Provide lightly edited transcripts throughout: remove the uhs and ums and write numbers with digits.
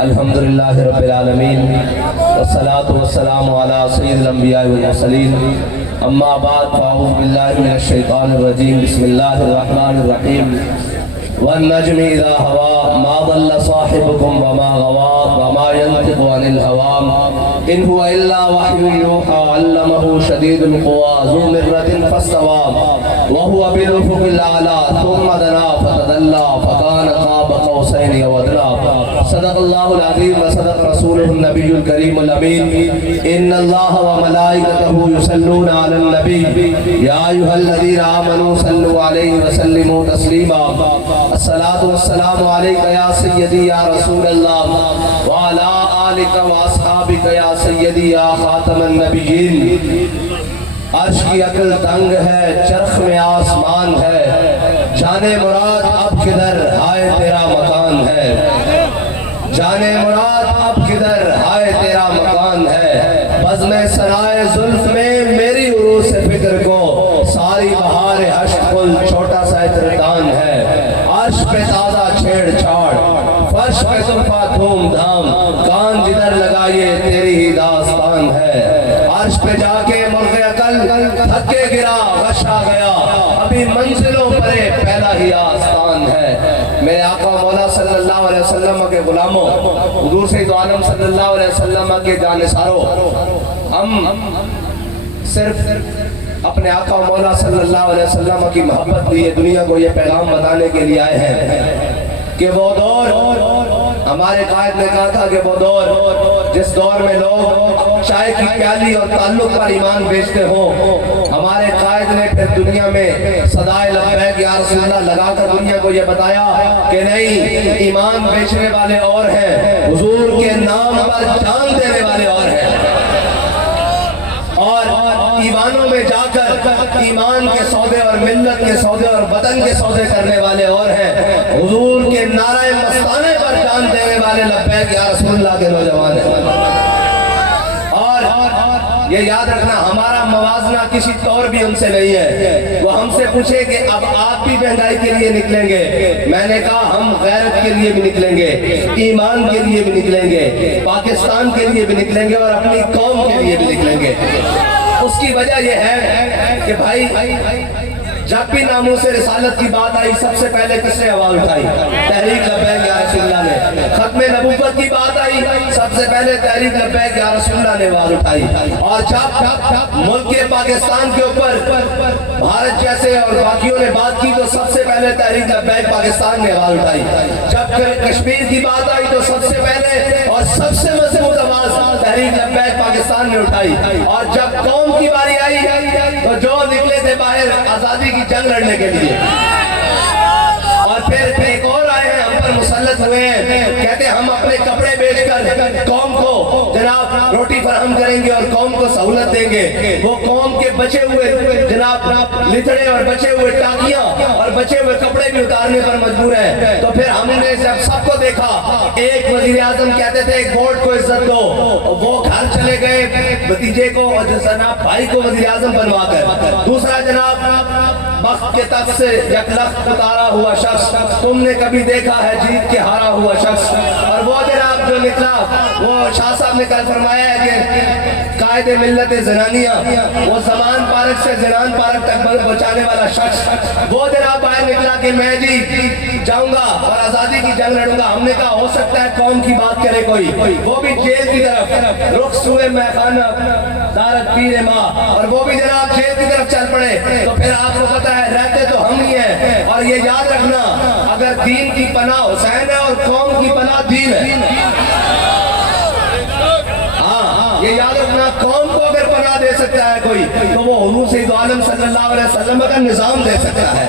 الحمدللہ رب العالمین والصلاة والسلام علی سید الانبیاء والمرسلین اما بعد فاعوذ باللہ من الشیطان الرجیم بسم اللہ الرحمن الرحیم والنجم اذا ہوا ما ضل صاحبکم وما غوا وما ينطق عن الهوى ان هو الا وحی یوحى علمه شدید القوى ذو مرة فاستوى وهو بالافق الاعلى ثم دنا فتدلى فكان قاب قوسين او ادنى صدق اللہ العظیم وصدق رسولہ النبی الکریم الامین ان اللہ وملائکتہ یصلون علی النبی یا ایھا الذین آمنوا صلوا علیہ وسلموا تسلیما الصلاۃ والسلام علیک یا سیدی یا رسول اللہ وعلی آلک واصحابک یا سیدی یا خاتم النبیین۔ عرش کی عقل تنگ ہے، چرخ میں آسمان ہے، جانے مراد اب کدھر ہائے تیرا مکان ہے، جانے مراد اب کدھر ہائے تیرا مکان ہے، بزم سرائے زلف میں میری عروس فکر کو ساری بہار حشر کل چھوٹا سا اتردان ہے، عرش پہ تازہ چھیڑ چھاڑ فرش پہ صفا دھوم دھام، کان جدھر لگائیے تیری ہی داستان ہے، عرش پہ جا کے مرغ عقل تھکے گرا غش آ گیا، ابھی منزلوں پرے پہلا ہی آستان ہے۔ میرے آقا مولا صلی اللہ علیہ وسلم کے غلاموں، حضور سید عالم صلی اللہ علیہ وسلم کے جانثاروں، ہم صرف اپنے آقا مولا صلی اللہ علیہ وسلم کی محبت لیے دنیا کو یہ پیغام بتانے کے لیے آئے ہیں کہ وہ دور، ہمارے قائد نے کہا تھا کہ وہ دور جس دور میں لوگ چائے کی پیالی اور تعلق پر ایمان بیچتے ہوں، ہمارے قائد نے پھر دنیا میں صدائے لبیک یا رسول اللہ لگا کر دنیا کو یہ بتایا کہ نہیں، ایمان بیچنے والے اور ہیں، حضور کے نام پر جان دینے والے اور ہیں، اور ایوانوں میں جا کر ایمان کے سودے اور ملت کے سودے اور وطن کے سودے کرنے والے اور ہیں، حضور کے نعرہ مستانے پر جان دینے والے لبیک یا رسول اللہ کے نوجوان ہیں۔ اور یہ یاد رکھنا، ہمارا موازنہ کسی طور بھی ان سے نہیں ہے۔ وہ ہم سے پوچھے کہ اب آپ بھی مہنگائی کے لیے نکلیں گے، میں نے کہا ہم غیرت کے لیے بھی نکلیں گے، ایمان کے لیے بھی نکلیں گے، پاکستان کے لیے بھی نکلیں گے، اور اپنی قوم کے لیے بھی نکلیں گے۔ اس کی وجہ یہ ہے کہ بھائی جب بھی ناموس رسالت کی بات آئی، سب سے پہلے کس نے آواز اٹھائی؟ تحریک لبیک یا رسول اللہ نے۔ ختم نبوت کی بات آئی، سب سے پہلے تحریک لبیک یا رسول اللہ نے آواز اٹھائی۔ اور جب ملک پاکستان کے اوپر بھارت جیسے اور باقیوں نے بات کی تو سب سے پہلے تحریک لبیک پاکستان نے آواز اٹھائی۔ جب کشمیر کی بات آئی تو سب سے پہلے اور سب سے مضبوط آواز تحریک لبیک پاکستان نے اٹھائی۔ اور جب قوم کی باری آئی تو جو نکلے تھے باہر آزادی کی جنگ لڑنے کے لیے، اور پھر ایک اور آئے ہیں، ہم پر مسلط ہوئے ہیں، کہتے ہیں ہم اپنے کپڑے بیچ کر قوم کو جناب روٹی فراہم کریں گے اور قوم کو سہولت دیں گے۔ وہ قوم کے بچے ہوئے جناب لتڑے اور بچے ہوئے ٹاکیاں اور بچے ہوئے کپڑے بھی اتارنے پر مجبور ہیں۔ تو پھر ہم نے جب سب کو دیکھا، ایک وزیر اعظم کہتے تھے ایک ووٹ کو عزت دو، وہ گھر چلے گئے بھتیجے کو اور جناب بھائی کو وزیر اعظم بنوا کر، دوسرا جناب بخت کے تخت سے یک لخت اتارا ہوا شخص، تم نے کبھی دیکھا ہے جیت کے ہارا ہوا شخص۔ اور وہ جناب جو نکلا، وہ شاہ صاحب نے کل فرمایا ہے کہ قائد ملت زنانیہ، وہ زمان پارک سے زنان پارک تک پہنچانے والا شخص، وہ جناب باہر نکلا کہ میں جی جاؤں گا اور آزادی کی جنگ لڑوں گا۔ ہم نے کہا ہو سکتا ہے قوم کی بات کرے کوئی، وہ بھی جیل کی طرف، رخ سوئے میخانہ دارت پیر ماں، اور وہ بھی جناب جیل کی طرف چل پڑے۔ تو پھر آپ کو پتا ہے رہتے تو ہم ہی ہیں، اور یہ یاد رکھنا اگر دین کی پناہ حسین ہے اور قوم کی پناہ دین ہے۔ ہاں یہ یاد رکھنا قوم کو اگر پناہ دے سکتا ہے کوئی تو وہ حضور سید عالم صلی اللہ علیہ وسلم کا نظام دے سکتا ہے،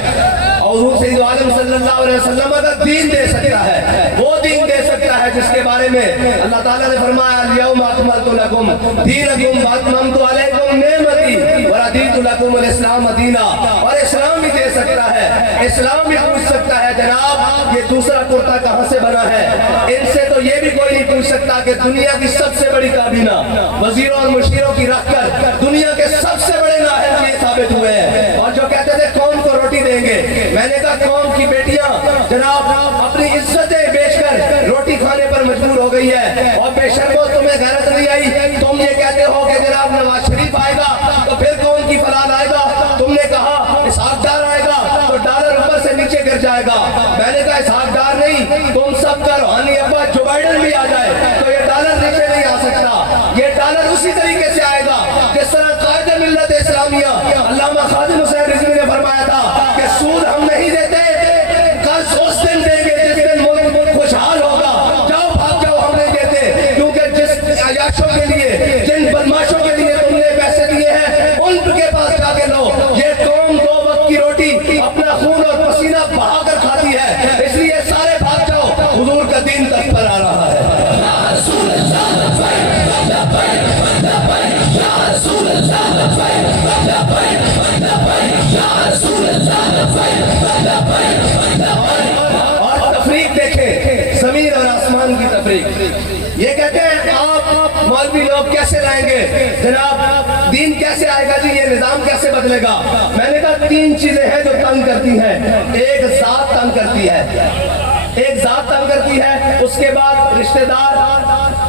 اور حضور سید عالم صلی اللہ علیہ وسلم کا دین دے سکتا ہے، وہ دین دے سکتا ہے جس کے بارے میں اللہ تعالیٰ نے فرمایا الیوم اکملت لکم دینکم واتممت علیکم نعمتی ورضیت لکم الاسلام دینا، اور اسلام بھی دے سکتا ہے، اسلام بھی پوچھ سکتا ہے جناب یہ دوسرا کرتا کہاں سے بنا ہے، ان سے تو یہ بھی کوئی نہیں پوچھ سکتا کہ دنیا کی سب سے بڑی کابینہ وزیروں اور مشیروں کی رکھ کر دنیا کے سب سے بڑے نااہل یہ ثابت ہوئے ہیں، اور جو کہتے تھے قوم کو روٹی دیں گے، میں نے کہا قوم کی بیٹیاں جناب اپنی عزتیں بیچ کر روٹی کھانے پر مجبور ہو گئی ہے، اور بے شرمو تمہیں غیرت نہیں آئی، تم یہ کہتے ہو کہ جناب نواز شریف آئے گا تو پھر قوم کی فلاح آئے گا، تم نے کہا اسحاق ڈار آئے گا تو ڈالر اوپر سے نیچے گر جائے گا، میں نے کہا اسحاق ڈار نہیں، تم سب کا روحانی ابا جو بائیڈن بھی آ جائے تو یہ ڈالر نیچے نہیں آ سکتا، یہ ڈالر اسی طریقے سے آئے گا جس طرح قائد ملت اسلامیہ علامہ خادم حسین رضوی نے فرمایا تھا کہ سود ہم نہیں دیتے، قرض اس دن دیں گے جس دن ملک خوشحال ہوگا، جاؤ بھاگ جاؤ ہم نہیں دیتے، کیونکہ جس عیاشوں کے لیے جن بدماشوں کے لیے تم نے پیسے دیے ہیں ان کے پاس جا کے لو، یہ قوم 2 وقت کی روٹی اپنا خون اور پسینہ بہا کر کھاتی ہے، اس لیے سارے بھاگ جاؤ، حضور کا دین تک پر آ رہا ہے۔ اور تفریق دیکھیں زمین اور آسمان کی تفریق، یہ کہتے ہیں آپ مولوی لوگ کیسے لائیں گے جناب، دین کیسے آئے گا جی، یہ نظام کیسے بدلے گا، میں نے کہا 3 چیزیں ہیں جو تنگ کرتی ہیں، ایک ذات تنگ کرتی ہے، ایک ذات تنگ کرتی ہے، اس کے بعد رشتہ دار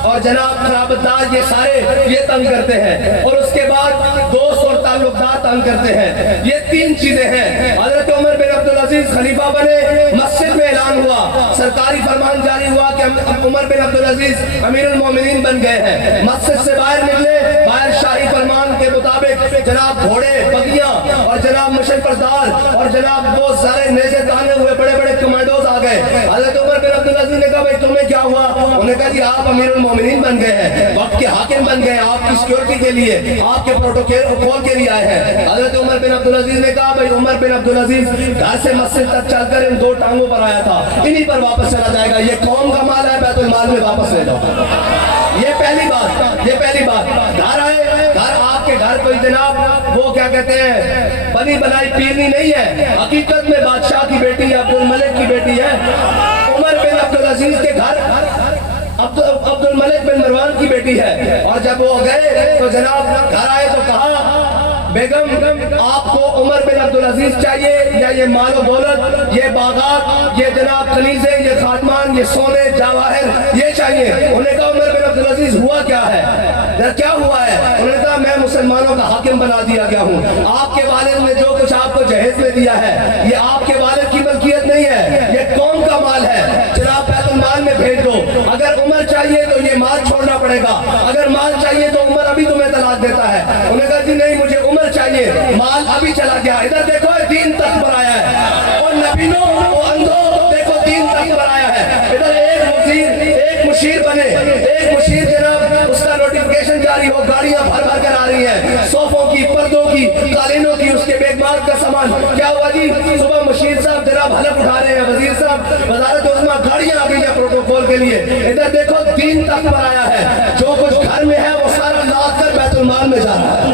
اور جناب قرابتدار یہ سارے یہ تنگ کرتے ہیں، اور اس کے بعد دوست اور تعلقدار تنگ کرتے ہیں، یہ 3 چیزیں ہیں۔ حضرت عمر بن عبدالعزیز خلیفہ بنے، مسجد میں اعلان ہوا، سرکاری فرمان جاری ہوا کہ عمر بن عبدالعزیز امیر المومنین بن گئے ہیں، مسجد سے باہر نکلے، باہر شاہی فرمان کے مطابق جناب گھوڑے بگیاں اور جناب مشن پردار اور جناب وہ سارے نیزے تانے ہوئے بڑے بڑے کمانڈوز آ گئے، حضرت عمر بن عبدالعزیز نے کہا بھائی تمہیں کیا ہوا، انہوں نے کہا جی آپ امیر المومنین بن گئے ہیں، وقت کے حاکم بن گئے ہیں، آپ کی سیکیورٹی کے لیے آپ کے پروٹوکول کے لیے آئے ہیں، حضرت عمر بن عبدالعزیز نے کہا بھائی عمر بن عبدالعزیز گھر سے مسجد تک چل کر ان 2 ٹانگوں پر آیا تھا، انہی پر واپس چلا جائے گا، یہ قوم کا مال ہے بیت المال میں واپس لے جاؤ، یہ پہلی بات، گھر آئے، گھر آپ کے گھر کوئی جناب وہ کیا کہتے ہیں بنی بنائی پیرنی نہیں ہے، حقیقت میں بادشاہ کی بیٹی ہے، عبد الملک کی بیٹی ہے، عمر بن عبدالعزیز کے گھر عبد الملک بن مروان کی بیٹی ہے، اور جب وہ گئے تو جناب گھر آئے تو کہا بیگم آپ کو عمر بن عبدالعزیز چاہیے یا یہ مال و دولت، یہ باغات، یہ جناب کنیزیں، یہ خادمان، یہ سونے جواہر یہ چاہیے، انہوں نے کہا عمر بن عبدالعزیز ہوا کیا ہے، کیا ہوا ہے، انہوں نے کہا میں مسلمانوں کا حاکم بنا دیا گیا ہوں، آپ کے والد نے جو کچھ آپ کو جہیز میں دیا ہے یہ آپ کے والد کی ملکیت نہیں ہے، یہ قوم کا مال ہے، جناب بیت المال میں بھیج دو، اگر عمر چاہیے تو یہ مال چھوڑنا پڑے گا، اگر مال چاہیے تو عمر ابھی تمہیں طلاق دیتا ہے، انہوں نے کہا جی نہیں مجھے عمر چاہیے، مال ابھی چلا گیا، ادھر دیکھو دین تک پر آیا ہے، اور نبینوں وہ اندھو دیکھو دین تک پر آیا ہے، ادھر ایک مشیر بنے، ایک مشیر جناب اس کا نوٹیفیکیشن جاری ہو، گاڑیاں بھر بھر کر آ رہی ہیں، صوفوں کی، پردوں کی، قالینوں کی، اس کے بیگمال کا سامان، کیا ہوا جی صبح مشیر صاحب جناب حلف اٹھا رہے ہیں، وزیر صاحب وزارت عظمیٰ گاڑیاں آ گئی ہیں پروٹوکول کے لیے، ادھر دیکھو دین تک پر آیا ہے، جو کچھ گھر میں ہے وہ سارا لاد کر بیت المال میں جا رہا ہے،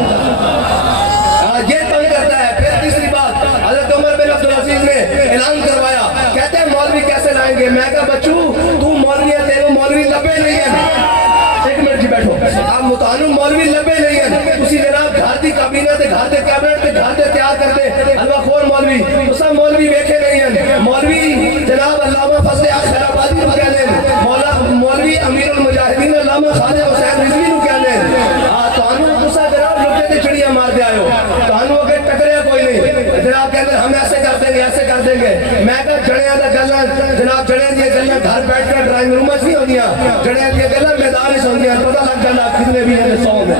یہ تنگ کرتا ہے۔ پھر تیسری بات حضرت عمر بن عبدالعزیز نے اعلان کروایا، کہتے ہیں مولوی کیسے لائیں گے، میں کہا بچو تو مولوی ہے، تیرے مولوی لبے نہیں ہیں، ایک منٹ جی بیٹھو، آپ متعلق مولوی لبے نہیں ہیں، تسی جناب گھر دی کابینہ تے گھر دے کیبنٹ تے گھر دے تیار کر دے حلوہ خور مولوی، اس سب مولوی ویکھے نہیں ہیں، مولوی جناب علامہ فضل خیر آبادی کو کہہ لیں، مولوی امیر المجاہدین علامہ خادم حسین رضوی کو کہہ لیں، تانوں تسا جناب لٹے تے چڑیا مار دے آئے ہو، تانوں اگر ٹکریا کوئی نہیں، جناب کہتے ہیں ہم ایسے کر دیں گے ایسے کر دیں گے، میں کہا جڑیاں دا گلاں جناب جڑیاں دی گلاں گھر بیٹھ کر ڈرائنگ روم میں نہیں ہوندیاں، جڑیاں دی گلاں میدان وچ ہوندیاں، پتہ لگ جاندا کتنے بھی ہیں 100 میں۔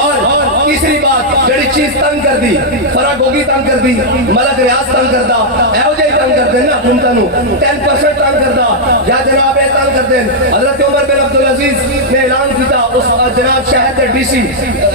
اور تیسری بات جڑی چیز تنگ کر دی، فرا گوگی تنگ کر دی، ملک ریاض تنگ کردا، اے ہو جے تنگ کر دیں نا حکومتوں 10% تنگ کردا یا جناب یہ تنگ کر دیں. حضرت عمر بن عبدالعزیز نے اعلان کیتا اس جناب شہر کے ڈی سی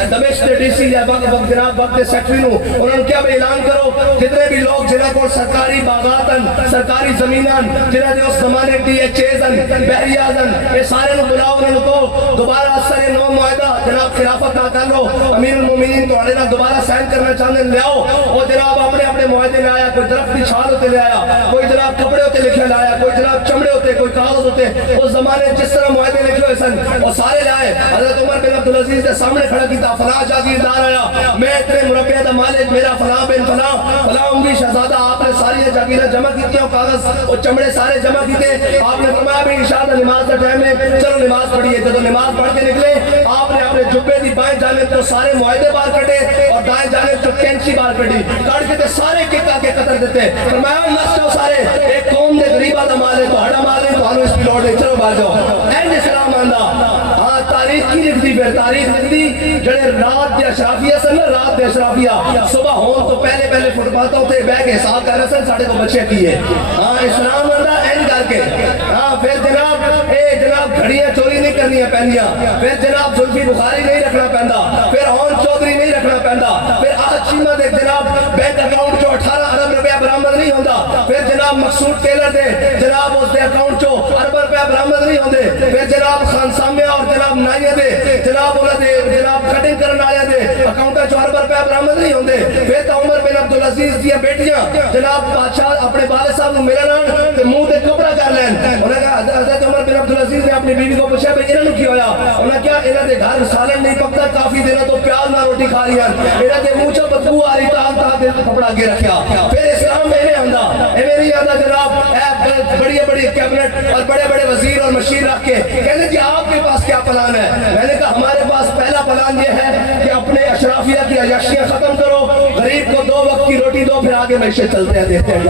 دمشق کے ڈی سی یا جناب وقت سیکٹری نو انہوں نے کیا اعلان کرو جتنے بھی لوگ جنہاں کو سرکاری باغات سرکاری زمینان جنہاں دے اس زمانے ڈی ایچ ایز بحریاز یہ سارے نو بلاؤ انہوں کو دوبارہ سر نو معاہدہ جناب خلافت نہ کر لو امیر المومنین تو نہ دوبارہ سائن کرنا چاہتے ہیں لے آؤ اور جناب اپنے اپنے معاہدے لے آیا کوئی درخت کی چھال ہوتے لے آیا کوئی جناب کپڑے ہوتے لکھے لے آیا کوئی جناب چمڑے ہوتے کوئی کاغذ ہوتے اس زمانے جس طرح معاہدے لکھے ہوئے سن اور سارے لائے. حضرت عمر بن عبدالعزیز نے سامنے کھڑا کیتا فلاں جاگیردار آیا میں اتنے مربع دا مالک میرا فلاں بن فلاں فلاں عمری شہزادہ آپ نے ساری جاگیریں جمع کی اور کاغذ اور چمڑے سارے جمع کیتے آپ نے فرمایا بھی انشاءاللہ نماز کا ٹائم ہے چلو نماز پڑھیے. جب نماز پڑھ کے نکلے آپ نے اپنے جبے دی بائیں جانب تو سارے معاہدے باہر کٹے اور دائیں جانب تو کینچی باہر کٹی کٹ کے تے سارے کتا کے قطر دیتے فرمایا نسو سارے ایک قوم دے غریبہ دا مال ہے تو ہڑا مال ہے تو ہنو اس کی لوٹ ہے چلو باہر جاؤ. اینڈ اسلام آندہ ہاں تاریخ کی لکھ دی پھر تاریخ لکھ دی جڑے رات دے اشرافیہ سن رات دے اشرافیہ صبح ہون تو پہلے فٹ پاتوں تے بہ کے حساب کر رہے سن ساڑھے کو بچے کیے ہاں اسلام آندہ اینڈ کر کے ہاں پھر جناب گھڑیاں چوری نہیں کرنیاں پہنیاں پھر جناب زلفی بخاری نہیں رکھنا پہندا پھر ہون چودری نہیں رکھنا پہندا پھر آج چیمہ دے جناب بینک اکاؤنٹ چو 18 ارب روپیہ برآمد نہیں ہوندا پھر جناب مقصود ٹیلر دے جناب اس دے اکاؤنٹ چو ارب روپیہ برآمد نہیں ہوندے پھر جناب خان سامیہ اور جناب نائیہ دے جناب انہاں دے جناب کٹنگ کرن والے دے اکاؤنٹاں چو ارب روپیہ برآمد نہیں ہوندے. پھر تو عمر بن عبدالعزیز دی بیٹیاں جناب بادشاہ اپنے والد صاحب نو ملن آن تے منہ تے کپڑا کر لین انہاں کہا حضرت عمر بن عبدالعزیز نے اپنی بیوی کو پوچھا بھئی انہاں نو کی ہویا انہاں کیا انہاں دے گھر سالن نہیں پکتا کافی دنوں تو پیاز نہ روٹی کھا رہی ہیں انہاں دے منہ چوں بدبو آ رہی تا دے کپڑا اگے رکھیا. پھر اسلام میں آندا ایویں نہیں آندا جناب بڑی کیبنٹ اور بڑے وزیر اور مشیر رکھ کے کہنے جی آپ کے پاس کیا پلان ہے. میں نے کہا ہمارے پاس پہلا پلان یہ ہے کہ اپنے اشرافیہ کی عیاشیاں ختم کرو غریب کو 2 وقت کی روٹی دو پھر آگے معیشت چلتے ہیں دیتے ہیں.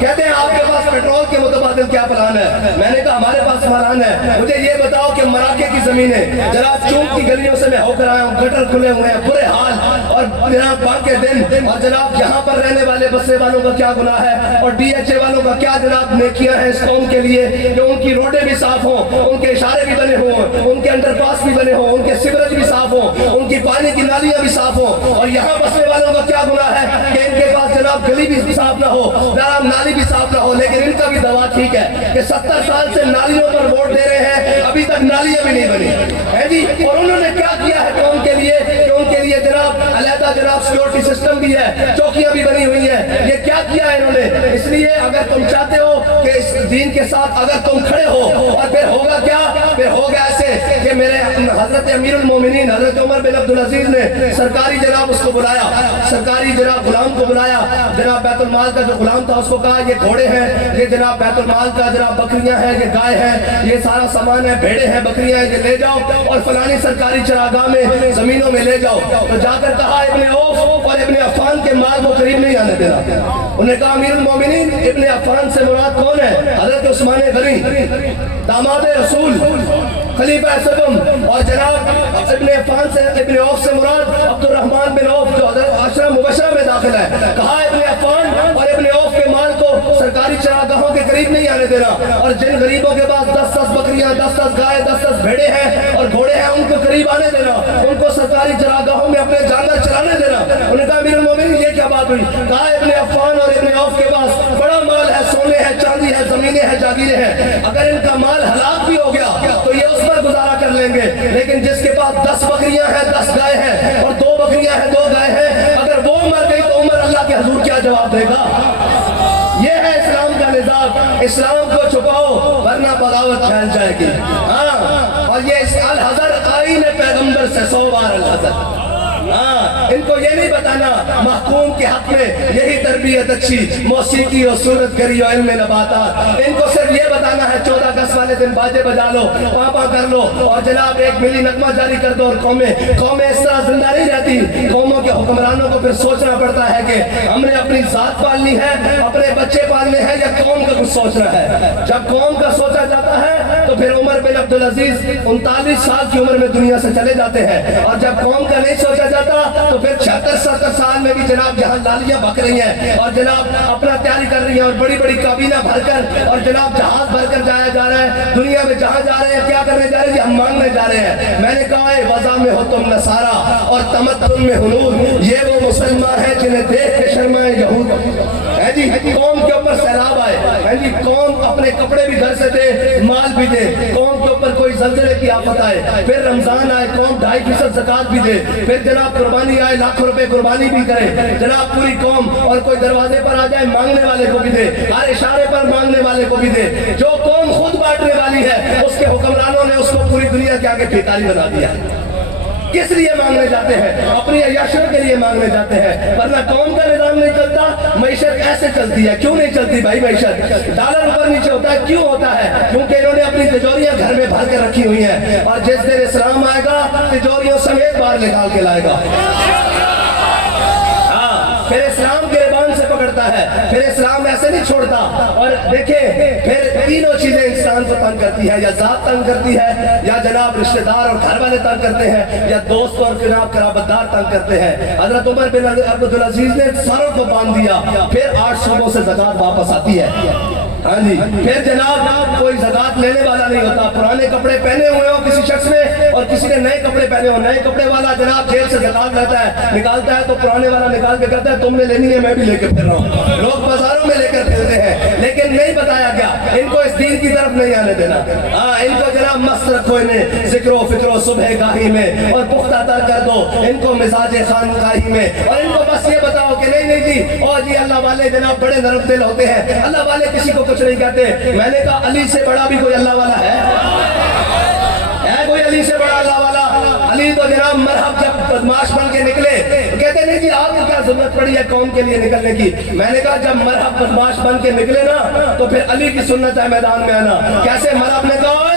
کہتے ہیں آپ کے پاس پیٹرول کے متبادل کیا پلان ہے. میں نے کہا ہمارے پاس پلان ہے مجھے یہ بتاؤ کہ مراکے کی زمینیں جناب چونک کی گلیوں سے میں ہو کر آیا ہوں گٹر کھلے ہوئے ہیں برے حال اور جناب بانگ کے دن اور جناب یہاں پر رہنے والے بسے والوں کا کیا گناہ ہے اور ڈی ایچ اے والوں کا کیا جناب نیکیاں ہیں اس قوم کے لیے کہ ان کی روڈیں بھی صاف ہوں ان کے اشارے بھی بنے ہوں ان کے انڈر پاس بھی بنے ہوں ان کے سیوریج بھی صاف ہوں ان کی پانی کی نالیاں بھی صاف ہوں. اور یہاں بسنے والوں کا کیا گناہ ہے کہ ان کے پاس جناب گلی بھی صاف نہ ہو جناب نالی بھی صاف نہ ہو لیکن ان کا بھی دوا ٹھیک ہے کہ 70 سال سے نالیوں پر ووٹ دے رہے ہیں ابھی تک نالیاں بھی نہیں بنی ہے جی. اور انہوں نے کیا کیا ہے قوم کے لیے کہ ان کے لیے جناب علیحدہ جناب سیکورٹی سسٹم بھی ہے چوکیاں بھی بنی ہوئی ہیں. یہ کیا کیا ہے انہوں نے. اس لیے اگر تم چاہتے ہو کہ اس دین کے ساتھ اگر تم کھڑے ہو اور پھر ہوگا کیا پھر ہوگا ایسے کہ میرے حضرت امیر المومنین حضرت عمر بن عبدالعزیز نے سرکاری جناب اس کو بلایا سرکاری جناب غلام کو بلایا جناب بیت المال کا جو غلام تھا اس کو کہا یہ گھوڑے ہیں یہ جناب بیت المال کا جناب بکریاں ہیں یہ گائے ہیں یہ سارا سامان ہے بھیڑے ہیں بکریاں ہیں یہ لے جاؤ اور فلانی سرکاری چراگاہ میں زمینوں میں لے جاؤ. تو جا کر کہا ابن عوف اور ابن عفان کے مال کو قریب نہیں آنے دینا. انہوں نے کہا امیر المومنین ابن عفان سے مراد کون ہے حضرت عثمان غنی داماد رسول خلیفہ سدم اور جناب ابن عفان سے ابن عوف سے مراد عبد الرحمن بن عوف جو حضرت عشرہ مبشرہ میں داخل ہے. کہا ابن عفان اور ابن عوف کے مال کو سرکاری چراگاہوں کے قریب نہیں آنے دینا اور جن غریبوں کے پاس 10 بکریاں 10 گائے 10 بھیڑے ہیں اور گھوڑے ہیں ان کو قریب آنے دینا ان کو سرکاری چراگاہوں میں اپنے جانور چلانے دینا. انہوں نے کہا امیر المومنین یہ کیا بات ہوئی. کہا ابن عفان اور ابن عوف کے پاس بڑا مال ہے سونے ہے چاندی ہے زمینیں ہیں جاگیریں ہیں اگر ان کا مال ہلاک بھی ہو گیا تو یہ اس پر گزارا کر لیں گے لیکن جس کے پاس 10 بکریاں ہیں 10 گائے ہیں اور 2 بکریاں ہیں 2 گائے ہیں اگر وہ مر گئی تو عمر اللہ کے حضور کیا جواب دے گا. یہ ہے اسلام کا نظام. اسلام کو چھپاؤ ورنہ بغاوت پھیل جائے گی. ہاں اور یہ الحذر آئین پیغمبر سے 100 بار الحذر. ان کو یہ نہیں بتانا محکوم کے حق میں یہی تربیت اچھی موسیقی اور صورت گری اور علم نباتات. ان کو صرف یہ بتانا ہے 14 اگست والے دن باجے بجا لو پاپا کر لو اور جناب ایک ملی نغمہ جاری کر دو اور قومیں اس طرح زندہ نہیں رہتی. قوموں کے حکمرانوں کو پھر سوچنا پڑتا ہے کہ ہم نے اپنی ذات پالنی ہے اپنے بچے پالنے ہیں یا قوم کا کچھ سوچنا ہے؟ جب قوم کا سوچا جاتا ہے تو پھر عمر بن عبدالعزیز 39 سال کی عمر میں دنیا سے چلے جاتے ہیں، اور جب قوم کا نہیں سوچا جاتا تو پھر 76-70 سال میں بھی جناب جہاں لالیاں بک رہی ہیں اور جناب اپنا تیاری کر رہی ہیں اور بڑی بڑی کابینہ بھر کر اور جناب جہاز بھر کر جایا جا رہا ہے دنیا میں، جہاں جا رہے ہیں کیا کرنے جا رہے ہیں؟ ہم مانگنے جا رہے ہیں۔ میں نے کہا ہے وضع میں ہو تم نصارا اور تمدن میں ہنود، یہ وہ مسلمان ہیں جنہیں دیکھ کے شرمائے یہود۔ ہے جی قوم کے اوپر سیلاب آئے، ہے جی قوم اپنے کپڑے بھی گھر سے دے، مال بھی دے، قوم کے اوپر کوئی زلزلے کی آفت آئے، پھر رمضان آئے قوم 2.5% زکات بھی دے، پھر جناب قربانی آئے لاکھوں روپے قربانی بھی کرے جناب پوری قوم، اور کوئی دروازے پر آ جائے مانگنے والے کو بھی دے، ہر اشارے پر مانگنے والے کو بھی دے۔ جو قوم خود بانٹنے والی ہے اس کے حکمرانوں نے اس کو پوری دنیا کے آگے بھکاری بنا دیا۔ کس لیے مانگنے جاتے ہیں؟ اپنی عیاشیوں کے لیے مانگنے جاتے ہیں، ورنہ قوم کا نظام نہیں چلتا۔ معیشت ایسے چلتی ہے، کیوں نہیں چلتی بھائی؟ معیشت ڈالر اوپر نیچے ہوتا ہے، کیوں ہوتا ہے؟ کیونکہ انہوں نے اپنی تجوریاں گھر میں بھر کے رکھی ہوئی ہیں، اور جس دن اسلام آئے گا تجوریوں سمیت باہر نکال کے لائے گا۔ پھر اسلام گریبان سے پکڑتا ہے، پھر اسلام ایسے نہیں چھوڑتا۔ اور دیکھیں پھر تینوں چیزیں انسان کو تنگ کرتی ہے، یا ذات تنگ کرتی ہے، یا جناب رشتہ دار اور گھر والے تنگ کرتے ہیں، یا دوست اور جناب قرابتدار تنگ کرتے ہیں۔ حضرت عمر بن عبدالعزیز نے ساروں کو باندھ دیا، پھر 8 صوبوں سے زکات واپس آتی ہے۔ ہاں جی پھر جناب کوئی زکات لینے والا نہیں ہوتا۔ پرانے کپڑے پہنے ہوئے ہو کسی شخص نے اور کسی نے نئے کپڑے پہنے ہو، نئے کپڑے والا جناب جیب سے زکات لیتا ہے، نکالتا ہے تو پرانے والا نکال کے کہتا ہے تم نے لینی ہے میں بھی لے کے پھر رہا ہوں۔ لوگ بازاروں میں لے کر پھرتے ہیں، لیکن نہیں بتایا گیا ان کو اس دین کی طرف نہیں آنے دینا۔ ان کو جناب مست رکھو، انہیں ذکر و فکر و صبح گاہی میں اور پختہ تر کر دو ان کو مزاج خانقاہی میں، اور ان کو بس یہ بتاؤ کہ نہیں نہیں جی اور جی اللہ والے جناب بڑے نرم دل ہوتے ہیں، اللہ والے کسی کو کچھ نہیں کہتے۔ میں نے کہا علی سے بڑا بھی کوئی اللہ والا ہے کوئی علی سے بڑا اللہ والا؟ علی تو جناب مرحب جب بدماش بن کے نکلے کہتے نہیں جی آپ کو کیا ضرورت پڑی ہے قوم کے لیے نکلنے کی؟ میں نے کہا جب مرحب بدماش بن کے نکلے نا تو پھر علی کی سنت ہے میدان میں آنا۔ کیسے مرحب نے کہا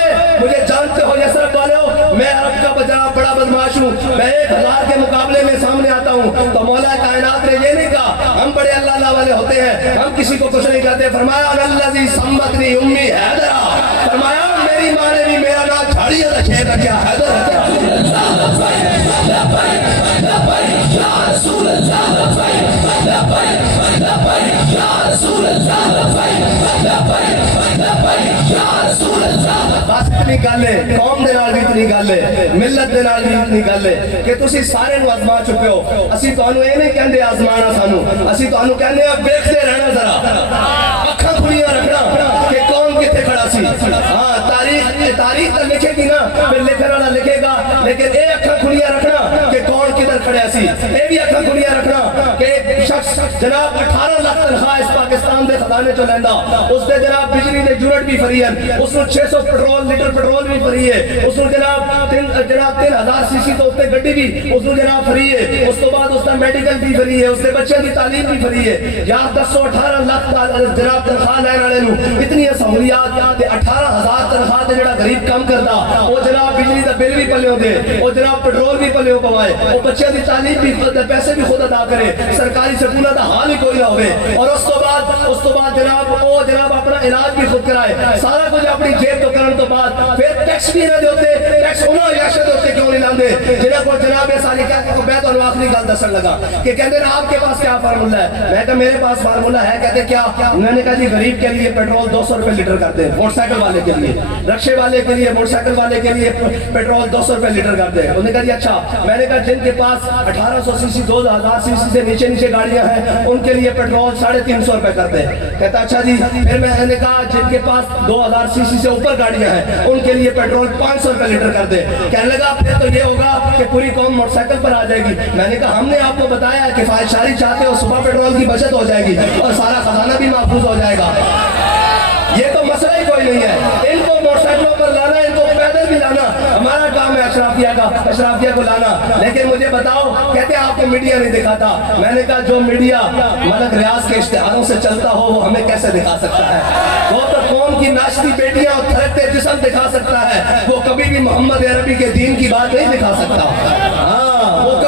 مجھے جانتے ہو یسرب والے ہو میں عرب کا بڑا بدماش ہوں، میں 1000 کے مقابلے میں سامنے آتا ہوں، تو مولا کائنات نے یہ نہیں کہا ہم بڑے اللہ والے ہوتے ہیں، ہم کسی کو کچھ نہیں کہتے۔ فرمایا الذی سمتنی امی حیدرا، فرمایا میری ماں نے بھی میرا نام جھاڑیاں رکھے رکھا حیدر رکھا۔ بس اتنی گل ہے، قوم دے نال بھی اتنی گل ہے، ملت دے نال بھی اتنی گل ہے کہ تسی سارے نو آزما چکے ہو۔ اسی تانوں اے نہیں کہندے آزمانا سانو، اسی تانوں کہندے ہیں ویکھدے رہنا، ذرا اکھاں کھلیاں رکھنا کہ کون کتے کھڑا سی۔ ہاں تاریخ تو لکھے گی نا، پھر لکھن والا لکھے گا، لیکن اے اکھاں کھلیاں رکھنا کہ کون کدھر کھڑیا سی، اے بھی اکھاں کھلیاں رکھنا کہ ایک شخص جناب 18 لاکھ تنخواہ اس پاکستان دے خزانے چوں لیندا، اس دے جناب بجلی دے یونٹ بھی فری ہیں، اس نوں 600 لیٹر پیٹرول بھی فری ہے، اس نوں جناب 3000 سی سی تو اس تے گڈی بھی اس نوں جناب فری ہے، اس تو بعد اس دا میڈیکل بھی فری ہے، اس دے بچے دی تعلیم بھی فری ہے۔ یا 10-18 لاکھ جناب تنخواہ لین والے نوں اتنی سہولیات تے 18000 تنخواہ تے جڑا غریب کام کردا وہ جناب بجلی دا بل بھی پلیوں دے، وہ جناب پیٹرول بھی پلیوں پوائے، وہ بچے دی تعلیم بھی پیسے بھی خود ادا کرے، سرکاری سکولوں دا حال ہی کوئی نہ ہوے، اور اس تو بعد جناب اپنا علاج بھی خود کرائے، سارا کچھ اپنی جیب تو کرن تو بعد پھر ٹیکس بھی نہ دیتے۔ ٹیکس انہاں عیاشیاں دے اوتے کیوں نہیں لاندے جنہاں کو جناب یہ ساری کہتے میں تو آخری گل دسن لگا کہ کہتے ہیں آپ کے پاس کیا فارمولہ ہے؟ میں کہا میرے پاس فارمولہ ہے۔ کہتے کیا؟ میں نے کہا جی غریب کے لیے پیٹرول 200 روپے لیٹر کرتے ہیں، موٹر سائیکل والے کے لیے، رکشے والے کے لیے، موٹر سائیکل والے کے لیے پیٹرول 200 روپے لیٹر کرتے ہیں۔ انہوں نے کہا جی اچھا۔ میں نے کہا جن کے پاس 1800 سی سی 2000 سی سی سے نیچے گاڑیاں ہیں ان کے لیے پیٹرول 350 روپے کرتے ہیں۔ کہتا اچھا جی۔ پھر میں نے کہا جن کے پاس 2000 سی سی سے اوپر گاڑیاں ہیں ان کے لیے پیٹرول 500 روپے لیٹر کر دے۔ کہنے لگا پھر تو یہ ہوگا کہ پوری قوم موٹر سائیکل پر آ جائے گی۔ میں نے کہا ہم نے آپ کو بتایا کہ فائد شاری چاہتے ہو صبح پیٹرول کی بچت ہو جائے گی اور سارا خزانہ بھی محفوظ ہو جائے گا۔ یہ تو مسئلہ ہی کوئی نہیں ہے، ان کو موٹر سائیکلوں پر لانا، ان کو پیدل بھی لانا ہمارا کام ہے، اشرافیہ کو لانا۔ لیکن مجھے بتاؤ کہتے آپ کو میڈیا نہیں دکھاتا۔ میں نے کہا جو میڈیا ملک ریاض کے اشتہاروں سے چلتا ہو وہ ہمیں کیسے دکھا سکتا ہے؟ وہ تو قوم کی ناشتی بیٹیاں اور تھرکتے جسم دکھا سکتا ہے، وہ کبھی بھی محمد عربی کے دین کی بات نہیں دکھا سکتا۔ ہاں وہ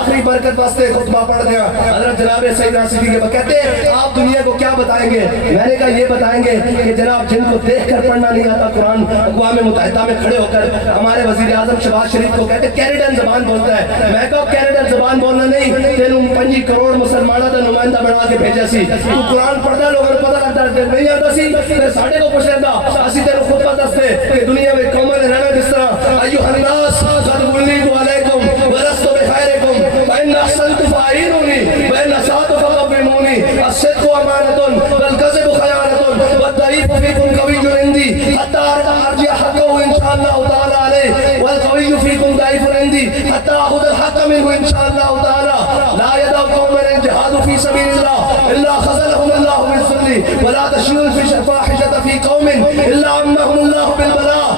آخری برکت واسطے خطبہ پڑھ دیا حضرت جناب سیدنا صدیق اکبر کہتے ہیں آپ دنیا کو کیا بتائیں گے؟ میں نے کہا یہ بتائیں گے کہ جناب جن کو دیکھ کر پڑھنا نہیں آتا قرآن اقوام متحدہ میں کھڑے ہو کر ہمارے وزیر اعظم شہباز شریف کو کہتے کینیڈین زبان بولتا ہے. میں کہا کینیڈین زبان بولنا نہیں تینوں 5 کروڑ مسلمانوں کا نمائندہ بنا کے بھیجا سی تو قرآن پڑھنا لوگوں کو پتہ لگتا ہے نہیں آتا سی پھر ساڈے کو پوچھ لینا اسی تینوں خطبہ دستے کہ دنیا میں قوموں نے رہنا کس طرح. ایھا الناس قد وليت علیکم ولست بخیرکم فإن أحسنت فأعینونی وإن أسأت فقومونی الصدق أمانة والكذب خیانة والضعیف فیکم قوی عندی حتی ارجع حقه ان شاء الله تعالی علیہ والقوی فیکم ضعیف عندی حتی أخذ الحق منه ان شاء الله تعالی. لا يدع قوما الجهاد في سبيل الله إلا خذلهم الله بالذل ولا تشيروا الفاحشة في قوم إلا عمهم الله بالبلاء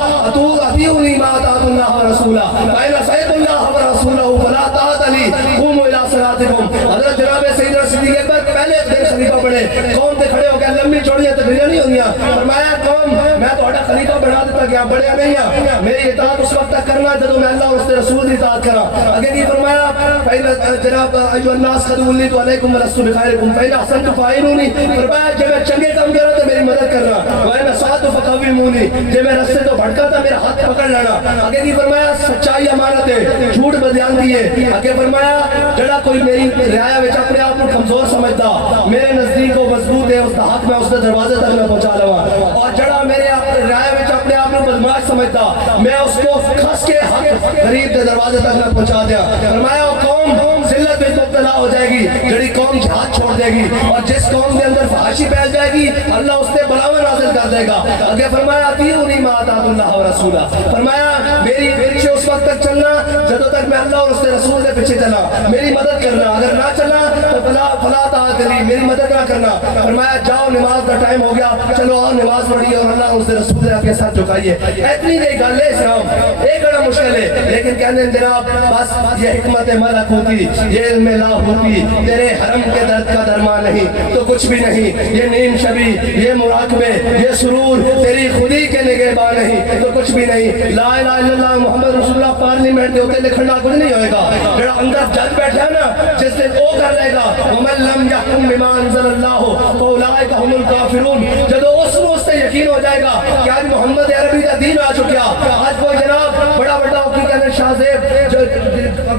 أطيعوني ما أطعت الله ورسوله فإن عصيت الله ورسوله فلا طاعة لي قوموا إلى صلاتكم. حضرت جناب سیدنا صدیق اکبر پہلے دن خلیفہ بنے قوم تے کھڑے ہو کے لمبی چوڑیاں تقریریں نہیں ہوندیاں فرمایا قوم میں تہاڈا خلیفہ بنا دیتا گیا بڑھیا نہیں ہاں میری اطاعت اس وقت تک کرنا جدوں میں اللہ اور اس کے رسول کی اطاعت کراں. اگے کی فرمایا پہلے جناب ایھا الناس قد وليت علیکم ولست بخیرکم فإن أحسنت فأعینونی فرمایا جب میں چنگے کام کرا تو میری مدد کرنا وإن أسأت فقومونی جب میں رستے تو بھٹکا تھا میرا ہاتھ پکڑ لینا. آگے کی فرمایا سچائی امانت ہے جھوٹ بدیانتی ہے. آگے فرمایا جڑا کوئی میری رعایا وچ اپنے آپ کو کمزور سمجھتا میرے نزدیک وہ مضبوط ہے اس دا حق میں اس کے دروازے تک نہ پہنچا لواں اور جڑا میرے رعایا وچ اپنے آپ کو بدمعاش سمجھتا میں اس کو کھس کے حق غریب کے دروازے تک نہ پہنچا دیا. فرمایا وہ قوم ذلت میں مبتلا ہو جائے گی جڑی قوم جہاد چھوڑ دے گی اور جس قوم کے اندر فحاشی پھیل جائے گی اللہ اس سے بلاوا نازل کر دے گا. آگے فرمایا اطیعونی ما اطاعت اللہ ورسولہ فرمایا میری پیچھے اس وقت تک چلنا جب تک میں اللہ اور اس کے رسول کے پیچھے چلا میری مدد کرنا اگر نہ چلا تو فلا طاعت لی میری مدد نہ کرنا. فرمایا جاؤ نماز کا ٹائم ہو گیا چلو آؤ نماز پڑھیے اور اللہ اور اس کے رسول کے ساتھ جھکائیے. اتنی نہیں گل ہے اسلام ایک بڑا مشکل ہے لیکن کہنے ہیں جناب بس یہ حکمت ملک ہوتی یہ علم لا ہوتی تیرے حرم کے درد کا درمان نہیں تو کچھ بھی نہیں. یہ نیم شبی یہ مراقبے یہ سرور تیری خودی کے نگہبان نہیں تو کچھ بھی نہیں. لا الہ الا اللہ محمد رسول اللہ پارلیمنٹ دے اوتے لکھنا کچھ نہیں ہوئے گا جڑا اندر جج بیٹھا نا جس دن او کر لے گا ومن لم يحكم بما انزل الله فاولئك هم الكافرون. جدو اس روز سے یقین ہو جائے گا کہ آج محمد عربی کا دین آ چکیا آج کوئی جناب بڑا بڑا کی کہنے شاہ زیب جو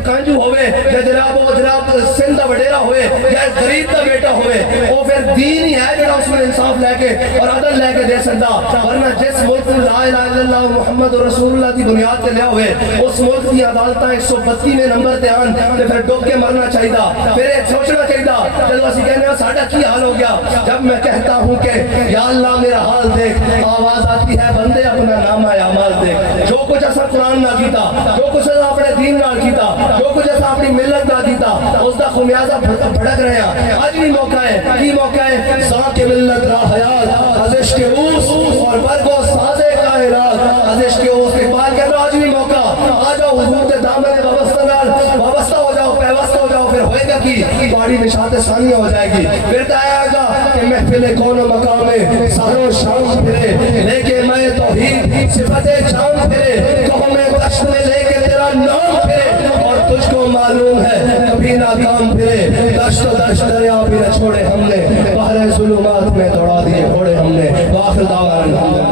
کانجو ہوئے یا جناب وہ جناب سندھ کا وڈیرا ہوئے یا غریب کا بیٹا ہوئے وہ پھر دین ہی ہے جڑا اس میں انصاف لے کے اور عدل لے کے دے سکتا. ورنہ جس ملک میں لا الہ الا اللہ محمد رسول اللہ کی بنیاد تے لیا ہوئے اس ملک کی عدالتاں 132ویں نمبر تے آن تے پھر ڈوب کے مرنا چاہیے پھر سوچنا چاہیے جب اسی کہنے ہیں ساڈا کی حال ہو گیا جب میں کہتا ہوں کہ یا اللہ میرا حال دیکھ آواز آتی ہے بندے اپنا نام اعمال دیکھ جو کچھ ایسا قرآن نہ کیتا جو کچھ ایسا اپنے دین نہ کیتا جو کچھ ایسا اپنی ملت نہ کیتا اس دا خمیازہ بھڑک رہے ہیں. آج بھی موقع ہے کی موقع ہے ذات ملت را حیات از عشق اوس اور برگ و ساز کائنات از عشق اوس اقبال کہتا آج بھی موقع آ جاؤ حضور کے دامن وابستہ ہو جاؤ پیوستہ ہو جاؤ پھر ہوئے گا کی باری نشاط ثانیہ ہو جائے گی. پھر آئے گا کہ محفل کون مقام سر و شام پھرے لے کے میں توحید صفت شام پھرے کہوں میں دشت میں لے کے تیرا نام پھرے اور تجھ کو معلوم ہے کبھی ناکام پھرے دشت و دشت دریا بھی نہ چھوڑے ہم نے بحر ظلمات میں دوڑا دیے گھوڑے ہم نے. وآخر دعوانا